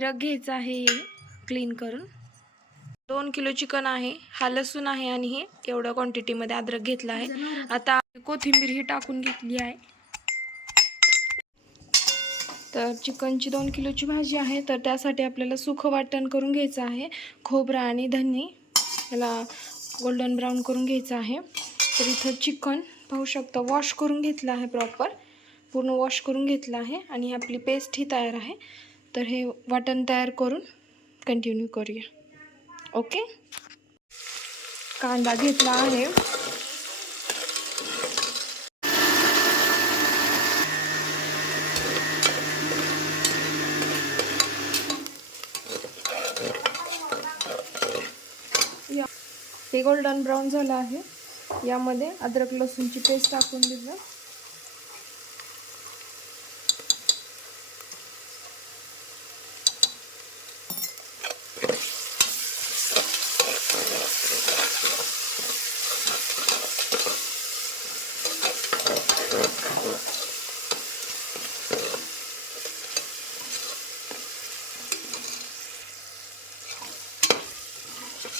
अद्रक घ्यायचं आहे क्लीन करून. 2 किलो चिकन आहे. हा लसूण आहे आणि हे एवढ्या क्वांटिटीमध्ये अद्रक घेतला आहे. आता कोथिंबीर ही टाकून घेतली आहे. तर चिकनची 2 किलोची भाजी आहे. तर त्यासाठी आपल्याला सुखं वाटण करून घ्यायचं आहे. खोबरं आणि धने याला गोल्डन ब्राऊन करून घ्यायचं आहे. तर इथं चिकन पाहू शकता वॉश करून घेतलं आहे, पूर्ण वॉश करून घेतलं आहे आणि आपली पेस्ट ही तयार आहे. तर हे वाटण तयार करून कंटिन्यू करूया. ओके. कांदा घेतला आहे. हे गोल्डन ब्राऊन झालं आहे. यामध्ये अद्रक लसूणची पेस्ट टाकून दिलं.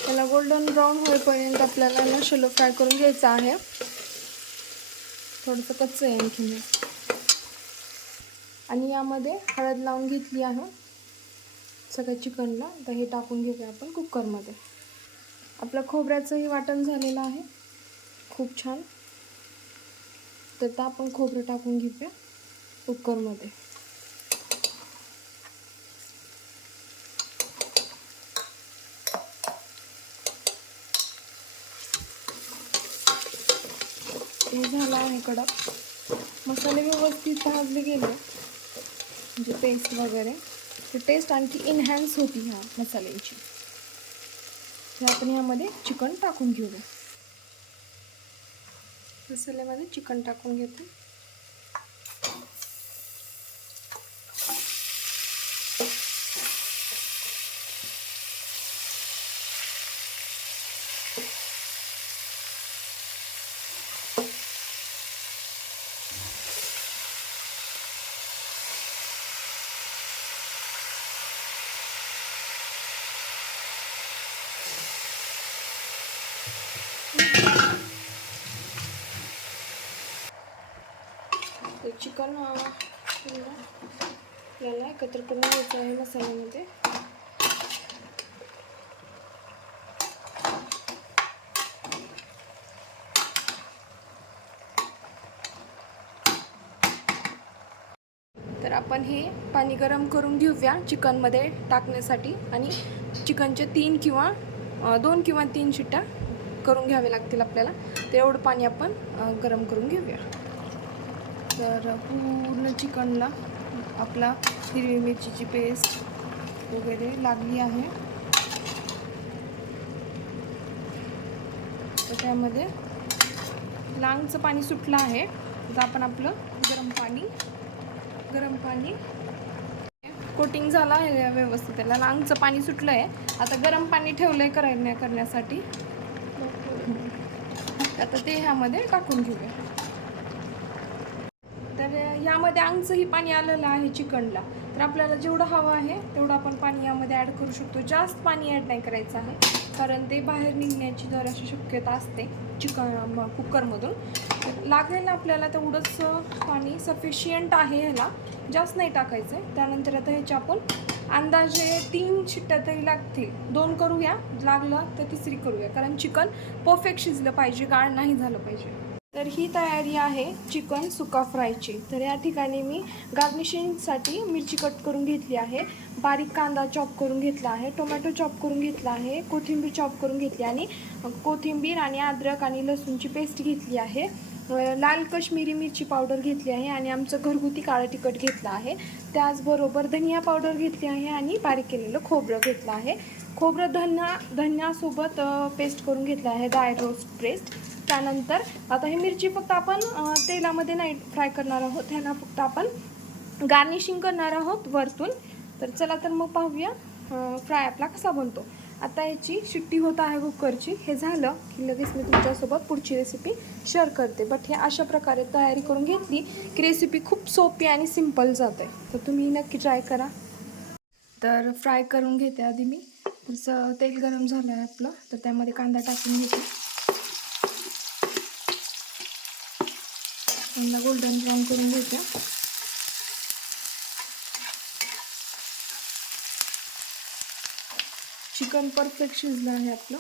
त्याला गोल्डन ब्राऊन होईपर्यंत आपल्याला ना शॅलो फ्राय करून घ्यायचं आहे. थोडंसं कच्चं आहे आणखीन. आणि यामध्ये हळद लावून घेतली आहे सगळ्या चिकनला. तर हे टाकून घेऊया आपण कुकरमध्ये. आपलं खोबऱ्याचंही वाटण झालेलं आहे खूप छान. तर आपण खोबरं टाकून घेऊया कुकरमध्ये. हे झालं आहे कडक. मसाले व्यवस्थित भाजले गेले म्हणजे पेस्ट वगैरे, तर टेस्ट आणखी इन्हॅन्स होती ह्या मसाल्यांची. तर आपण यामध्ये चिकन टाकून घेऊया. मसाल्यामध्ये चिकन टाकून घेते. तर चिकन आपल्याला एकत्र करून घ्यायचं आहे मसाल्यामध्ये. तर आपण हे पाणी गरम करून घेऊया चिकनमध्ये टाकण्यासाठी. आणि चिकनचे 2 किंवा 3 शिट्ट्या करून घ्यावे लागतील आपल्याला. तर एवढं पाणी आपण गरम करून घेऊया. तर पूर्ण चिकनला आपला हिरवी मिरचीची पेस्ट वगैरे लागली आहे. तर त्यामध्ये लांगचं पाणी सुटलं आहे. तर आपण आपलं गरम पाणी कोटिंग झालं आहे व्यवस्थित. त्याला लांगचं पाणी सुटलं आहे. आता गरम पाणी ठेवलं आहे करण्यासाठी. आता ते ह्यामध्ये टाकून घेऊया. तर यामध्ये आंगचंही पाणी आलेलं आहे चिकनला. तर आपल्याला जेवढं हवं आहे तेवढं आपण पाणी यामध्ये ॲड करू शकतो. जास्त पाणी ॲड नाही करायचं आहे, कारण ते बाहेर निघण्याची जराशी शक्यता असते चिकन कुकरमधून. तर लागेल आपल्याला तेवढंच पाणी सफिशियंट आहे. ह्याला जास्त नाही टाकायचं आहे. त्यानंतर आता ह्याच्या आपण अंदाजे 3 शिट्ट्या तरी लागतील. 2 करूया, लागलं तर 3री करूया, कारण चिकन परफेक्ट शिजलं पाहिजे, गाळ नाही झालं पाहिजे. तर ही तयारी आहे चिकन सुका फ्रायची. तर या ठिकाणी मी गार्निशिंगसाठी मिरची कट करून घेतली आहे, बारीक कांदा चॉप करून घेतला आहे, टोमॅटो चॉप करून घेतला आहे, कोथिंबीर चॉप करून घेतली आणि कोथिंबीर आणि अद्रक आणि लसूणची पेस्ट घेतली आहे, लाल कश्मीरी मिरची पावडर घेतली आहे आणि आमचं घरगुती काळं तिखट घेतलं आहे. त्याचबरोबर धनिया पावडर घेतली आहे आणि बारीक केलेलं खोबरं घेतलं आहे. खोबरं धन्यासोबत पेस्ट करून घेतलं आहे, ड्राय रोस्ट पेस्ट. त्यानंतर आता ही मिरची फक्त आपण तेलामध्ये नाही फ्राय करणार आहोत, ह्याला फक्त आपण गार्निशिंग करणार आहोत वरतून. तर चला तर मग पाहूया फ्राय आपला कसा बनतो. आता याची शिट्टी होत आहे कुकरची. हे झालं की लगेच मी तुमच्यासोबत पुढची रेसिपी शेअर करते. बट हे अशा प्रकारे तयारी करून घेतली की रेसिपी खूप सोपी आणि सिंपल जाते. तर तुम्ही नक्की ट्राय करा. तर फ्राय करून घेते आधी मी. जसं तेल गरम झालं आहे आपलं, तर त्यामध्ये कांदा टाकून घेते. कांदा गोल्डन ब्राऊन करून घेते. चिकन परफेक्ट शिजलं आहे आपलं,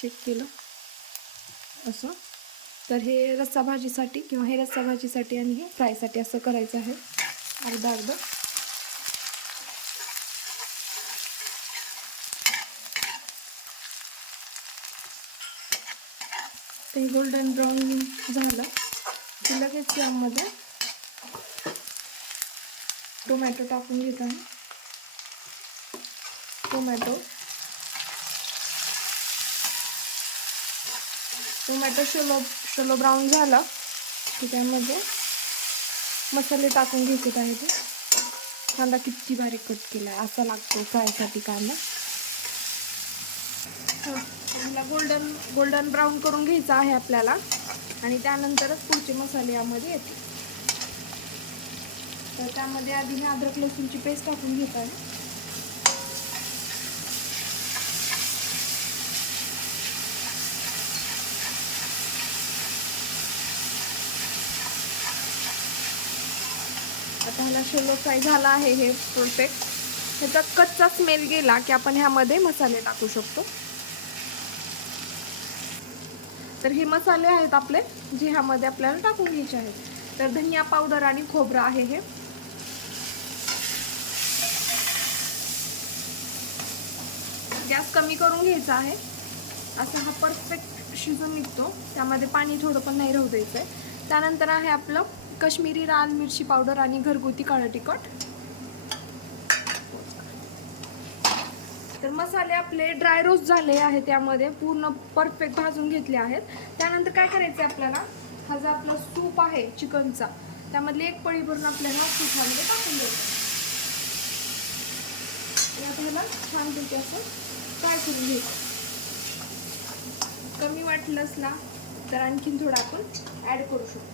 चेक केलं असं. तर हे रस्सा भाजीसाठी किंवा हे रस्सा भाजीसाठी आणि हे फ्रायसाठी असं करायचं आहे, अर्धा अर्धा. ते गोल्डन ब्राऊन झालं की लगेच यामध्ये टोमॅटो टाकून घेत आहे. टोमॅटो शलो ब्राऊन झाला की त्यामध्ये मसाले टाकून घेत आहे. ते कांदा किती बारीक कट केला आहे, असा लागतो फ्रायसाठी कांदा. गोल्डन ब्राऊन करून घ्यायचा आहे आपल्याला आणि त्यानंतरच पुढचे मसाले यामध्ये येतील. तर त्यामध्ये आधी मी अद्रक लसूणची पेस्ट टाकून घेत आहे. आता ह्याला शॅलो फ्राय झाला आहे हे परफेक्ट. ह्याचा कच्चा स्मेल गेला की आपण ह्यामध्ये मसाले टाकू शकतो. तर हे मसाले आहेत आपले, जे ह्यामध्ये आपल्याला टाकून घ्यायचे आहेत. तर धनिया पावडर आणि खोबरं आहे हे. गॅस कमी करून घ्यायचा आहे, असा हा परफेक्ट शिजून निघतो. त्यामध्ये पाणी थोडं पण नाही राहू द्यायचं आहे. त्यानंतर आहे आपलं काश्मीरी लाल मिरची पावडर आणि घरगुती काळं तिखट. तर मसाले आपले ड्राय रोस्ट झाले आहेत, त्यामध्ये पूर्ण परफेक्ट भाजून घेतले आहेत. त्यानंतर काय करायचं आहे आपल्याला, हा जो आपला सूप आहे चिकनचा, त्यामधले एक पळी भरून आपल्याला सूपमध्ये टाकून द्यायचं. ह्याला छानपैकी असं फ्राय करून घ्यायचं. कमी वाटलंच ना तर आणखीन थोडं आपण ॲड करू शकतो.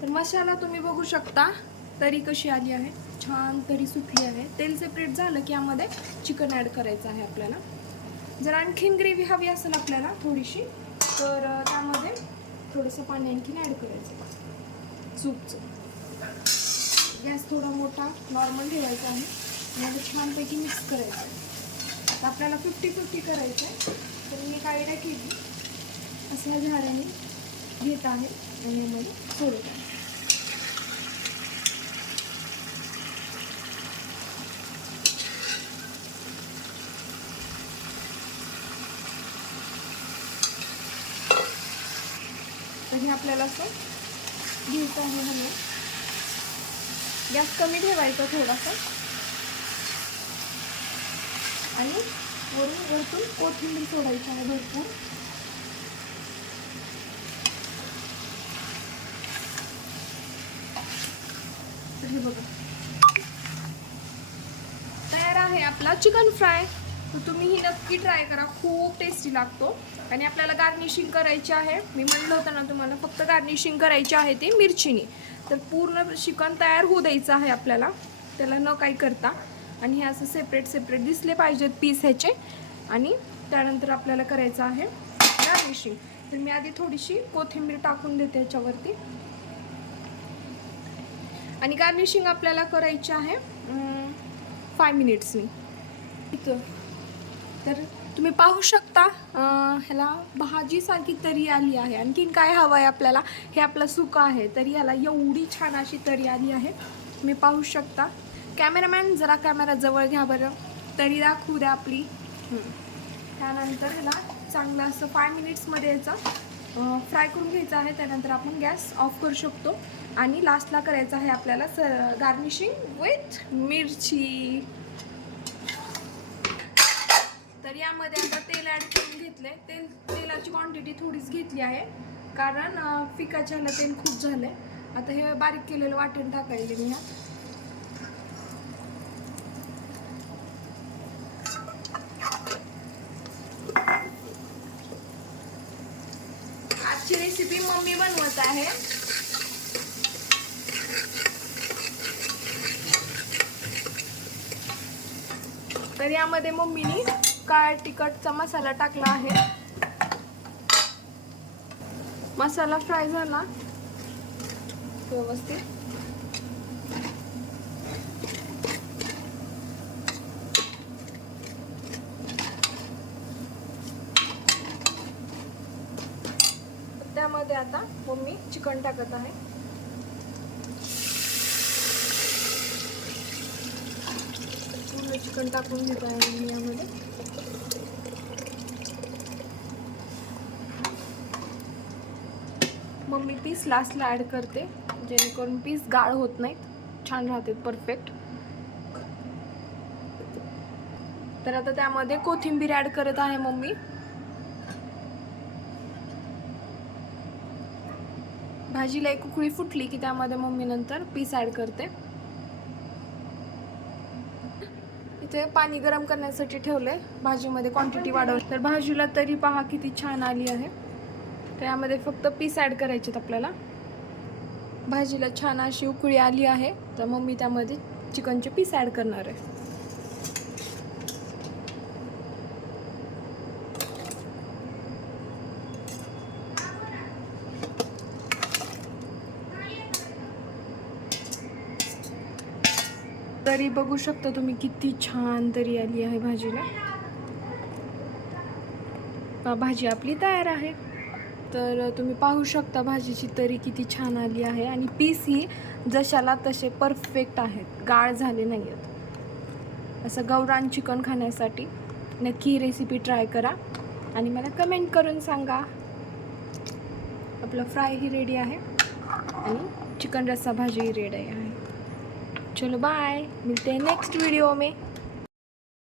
तर मसाला तुम्ही बघू शकता, तरी कशी आली आहे, छान तरी सुटली आहे. तेल सेपरेट झालं की यामध्ये चिकन ॲड करायचं आहे आपल्याला. जर आणखीन ग्रेव्ही हवी असेल आपल्याला थोडीशी, तर त्यामध्ये थोडंसं पाणी आणखीन ॲड करायचं सूपचं. गॅस थोडा मोठा नॉर्मल ठेवायचा आहे आणि छानपैकी मिक्स करायचं आहे. आता आपल्याला 50-50 करायचं आहे. तर मी काय आयडिया केली, असं झाडाने घेत आहे आणि यामध्ये सोडत आहे. तर हे आपल्याला असं घ्यायचं आहे. हलवून गॅस कमी ठेवायचा थोडासा आणि वरतून कोथिंबीर सोडायची आहे भरपूर. तर हे बघा, तयार आहे आपला चिकन फ्राय. तर तुम्ही ही नक्की ट्राय करा, खूप टेस्टी लागतो. आणि आपल्याला गार्निशिंग करायची आहे, मी म्हणलं होतं ना तुम्हाला, फक्त गार्निशिंग करायची आहे ती मिरचीने. तर पूर्ण चिकन तयार होऊ द्यायचं आहे आपल्याला, त्याला न काही करता. आणि हे असं सेपरेट दिसले पाहिजेत पीस ह्याचे. आणि त्यानंतर आपल्याला करायचं आहे गार्निशिंग. तर मी आधी थोडीशी कोथिंबीर टाकून देते ह्याच्यावरती. आणि गार्निशिंग आपल्याला करायची आहे 5 मिनिट्सनी. तर तुम्ही पाहू शकता ह्याला भाजीसारखी तरी आली आहे. आणखीन काय हवं आहे आपल्याला, हे आपलं सुकं आहे तरी ह्याला एवढी छान अशी तरी आली आहे, तुम्ही पाहू शकता. कॅमेरामॅन जरा कॅमेरा जवळ घ्या बरं, तरी दाखवू द्या आपली. त्यानंतर ह्याला चांगलं असं 5 मिनिट्समध्ये याचा फ्राय करून घ्यायचं आहे. त्यानंतर आपण गॅस ऑफ करू शकतो. आणि लास्टला करायचं आहे आपल्याला गार्निशिंग विथ मिरची. तर यामध्ये आता तेल ॲड करून घेतले. तेलाची क्वांटिटी थोडीच घेतली आहे, कारण पिकाच्या ह्याला तेल खूप झालं आहे. आता हे बारीक केलेलं वाटण टाकायले मी ह्यात. आजची रेसिपी मम्मी बनवत आहे. तर यामध्ये मम्मीने काळा तिखटचा मसाला टाकला आहे. मसाला फ्राय झाला व्यवस्थित. त्यामध्ये आता मम्मी चिकन टाकत आहे. पूर्ण चिकन टाकून घेत आहे मी यामध्ये. मम्मी पीस लास्टला ॲड करते जेणेकरून पीस गाळ होत नाहीत, छान राहते परफेक्ट. तर आता त्यामध्ये कोथिंबीर ॲड करत आहे मम्मी. भाजीला एक उकळी फुटली की त्यामध्ये मम्मी नंतर पीस ॲड करते. इथे पाणी गरम करण्यासाठी ठेवले, भाजीमध्ये क्वांटिटी वाढवली. तर भाजीला तरी पहा किती छान आली आहे. तर यामध्ये फक्त पीस ॲड करायचे आहेत आपल्याला. भाजीला छान अशी उकळी आली आहे तर मम्मी त्यामध्ये चिकनचे पीस ॲड करणार आहे. तरी बघू शकता तुम्ही किती छान तरी आली आहे भाजीला. भाजी आपली तयार आहे. तर तुम्ही पाहू शकता भाजीची तरी किती छान आली आहे आणि पीस ही जशाला तसे परफेक्ट आहेत, गाळ झाले नाही आहेत. असं गावरान चिकन खाण्यासाठी नक्की ही रेसिपी ट्राय करा आणि मला कमेंट करून सांगा. आपला फ्राय ही रेडी आहे आणि चिकन रस्सा भाजी ही रेडी आहे. चलो बाय, मिलते हैं नेक्स्ट वीडियो में.